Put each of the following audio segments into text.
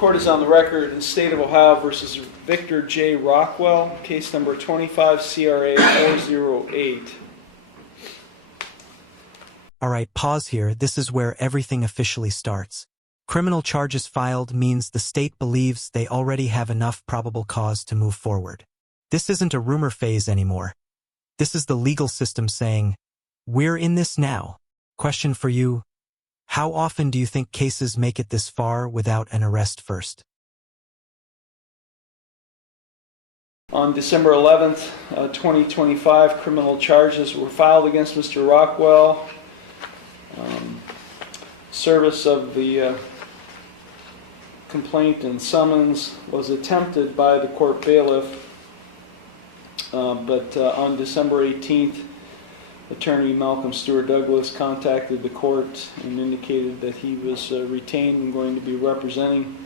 Court is on the record in State of Ohio versus Victor J. Rockwell, case number 25 CRA 408. All right, pause here. This is where everything officially starts. Criminal charges filed means the state believes they already have enough probable cause to move forward. This isn't a rumor phase anymore. This is the legal system saying, we're in this now. Question for you. How often do you think cases make it this far without an arrest first? On December 11th, 2025, criminal charges were filed against Mr. Rockwell. Service of the complaint and summons was attempted by the court bailiff, but on December 18th, Attorney Malcolm Stewart Douglas contacted the court and indicated that he was retained and going to be representing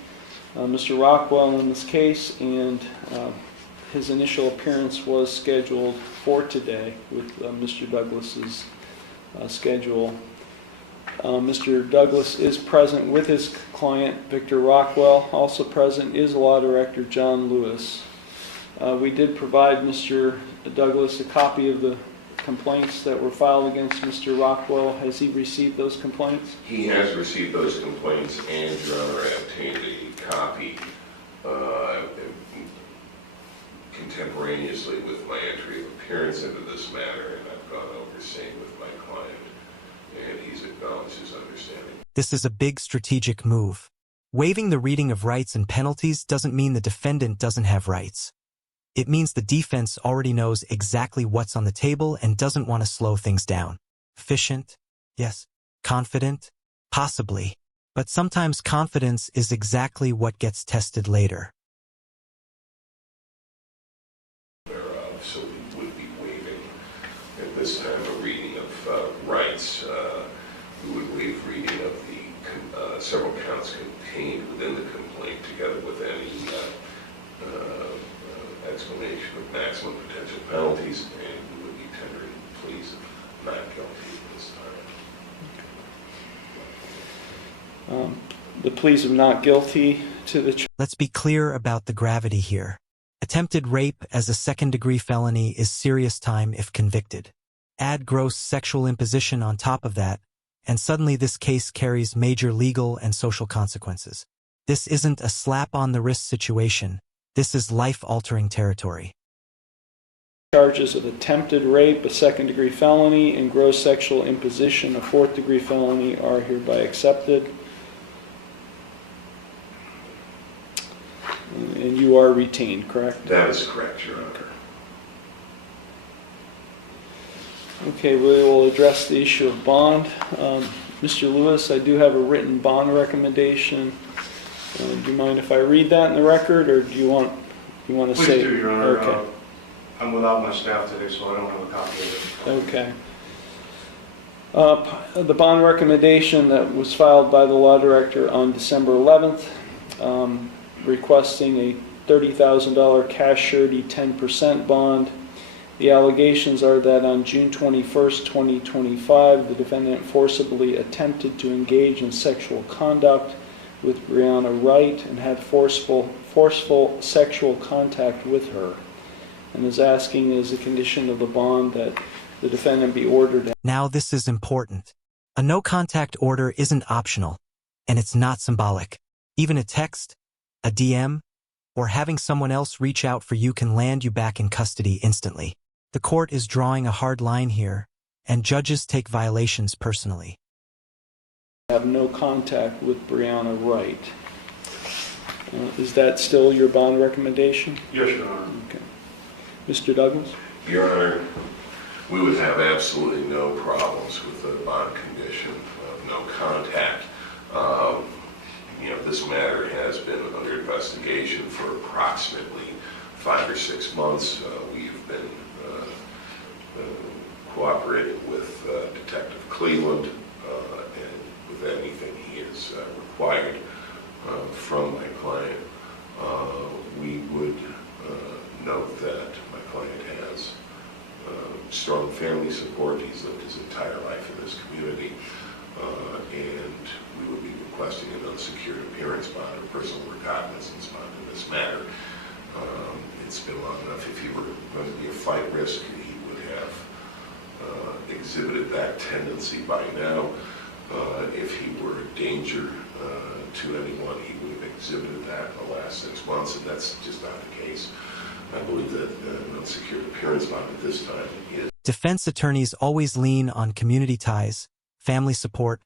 Mr. Rockwell in this case, and his initial appearance was scheduled for today with Mr. Douglas's schedule. Mr. Douglas is present with his client, Victor Rockwell. Also present is Law Director John Lewis. We did provide Mr. Douglas a copy of the complaints that were filed against Mr. Rockwell. Has he received those complaints? He has received those complaints, and Your Honor, I obtained a copy contemporaneously with my entry of appearance into this matter, and I've gone over same with my client, and he's acknowledged his understanding. This is a big strategic move. Waiving the reading of rights and penalties doesn't mean the defendant doesn't have rights. It means the defense already knows exactly what's on the table and doesn't want to slow things down. Efficient? Yes. Confident? Possibly. But sometimes confidence is exactly what gets tested later. So we would be waiving at this time a reading of rights. We would waive reading of the several counts contained within the complaint, together with any explanation of maximum potential penalties, and we would be tendering pleas of not guilty at this time. The pleas of not guilty to the... Let's be clear about the gravity here. Attempted rape as a second-degree felony is serious time if convicted. Add gross sexual imposition on top of that, and suddenly this case carries major legal and social consequences. This isn't a slap-on-the-wrist situation. This is life-altering territory. Charges of attempted rape, a second-degree felony, and gross sexual imposition, a fourth-degree felony, are hereby accepted. And you are retained, correct? That is correct, Your Honor. Okay, we will address the issue of bond. Mr. Lewis, I do have a written bond recommendation. Do you mind if I read that in the record, or do you want to say? Please do, Your Honor. Okay. I'm without my staff today, so I don't have a copy of it. Okay. The bond recommendation that was filed by the Law Director on December 11th, requesting a $30,000 cash surety 10% bond. The allegations are that on June 21st, 2025, the defendant forcibly attempted to engage in sexual conduct with Brianna Wright and had forceful sexual contact with her, and is asking as a condition of the bond that the defendant be ordered. Now this is important. A no-contact order isn't optional, and it's not symbolic. Even a text, a DM, or having someone else reach out for you can land you back in custody instantly. The court is drawing a hard line here, and judges take violations personally. Have no contact with Brianna Wright. Is that still your bond recommendation? Yes, Your Honor. Okay. Mr. Douglas? Your Honor, we would have absolutely no problems with the bond condition of no contact. This matter has been under investigation for approximately 5 or 6 months. We've been cooperating with Detective Cleveland, and with anything he has required from my client. We would note that my client has strong family support. He's lived his entire life in this community, and we would be requesting an unsecured appearance bond or personal recognizance bond in this matter. It's been long enough. If he were going to be a flight risk, he would have exhibited that tendency by now. If he were a danger to anyone, he would have exhibited that in the last 6 months, and that's just not the case. I believe that an unsecured appearance bond at this time is. Defense attorneys always lean on community ties, family support,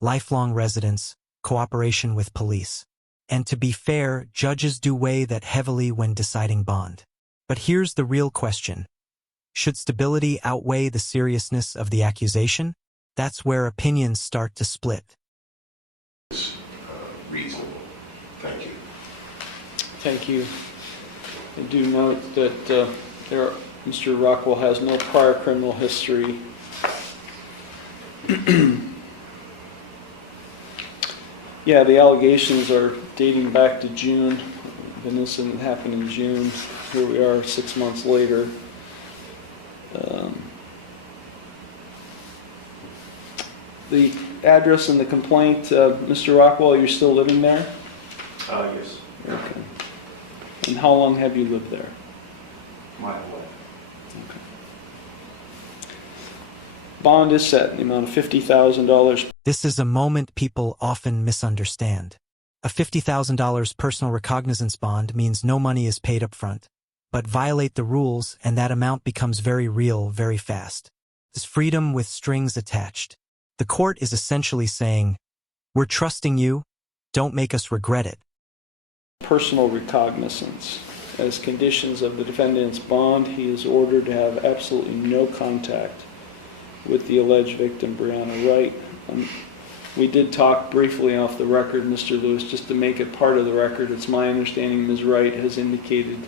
lifelong residence, cooperation with police. And to be fair, judges do weigh that heavily when deciding bond. But here's the real question. Should stability outweigh the seriousness of the accusation? That's where opinions start to split. Reasonable. Thank you. Thank you. I do note that Mr. Rockwell has no prior criminal history. Yeah, the allegations are dating back to June. An incident happened in June. Here we are 6 months later. The address in the complaint, Mr. Rockwell, you're still living there? Yes, Okay. And how long have you lived there? my way. Okay. Bond is set in the amount of $50,000. This is a moment people often misunderstand. A $50,000 personal recognizance bond means no money is paid up front, but violate the rules and that amount becomes very real very fast. This freedom with strings attached. The court is essentially saying, we're trusting you, don't make us regret it. Personal recognizance. As conditions of the defendant's bond, he is ordered to have absolutely no contact with the alleged victim, Brianna Wright. We did talk briefly off the record, Mr. Lewis, just to make it part of the record. It's my understanding Ms. Wright has indicated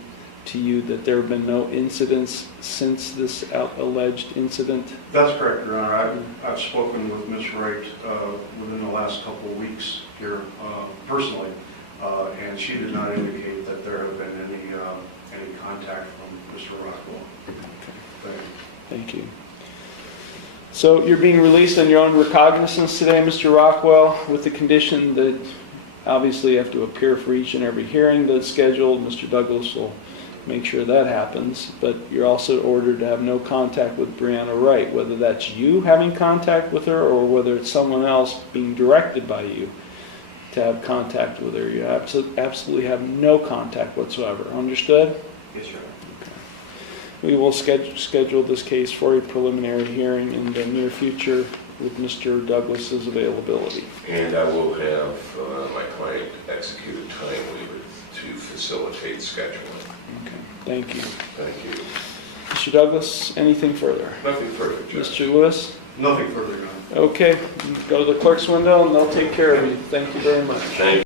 to you that there have been no incidents since this alleged incident. That's correct, Your Honor. I've spoken with Ms. Wright within the last couple of weeks here personally, and she did not indicate that there have been any contact from Mr. Rockwell. Okay. Thank you. So you're being released on your own recognizance today, Mr. Rockwell, with the condition that obviously you have to appear for each and every hearing that's scheduled. Mr. Douglas will make sure that happens, but you're also ordered to have no contact with Brianna Wright, whether that's you having contact with her or whether it's someone else being directed by you to have contact with her. You absolutely have no contact whatsoever. Understood? Yes, Your Honor. We will schedule this case for a preliminary hearing in the near future with Mr. Douglas's availability. And I will have my client execute a time waiver to facilitate scheduling. Okay, thank you. Thank you. Mr. Douglas, anything further? Nothing further, Judge. Mr. Lewis? Nothing further, Your Honor. Okay, go to the clerk's window and they'll take care of you. Thank you very much. Thank you.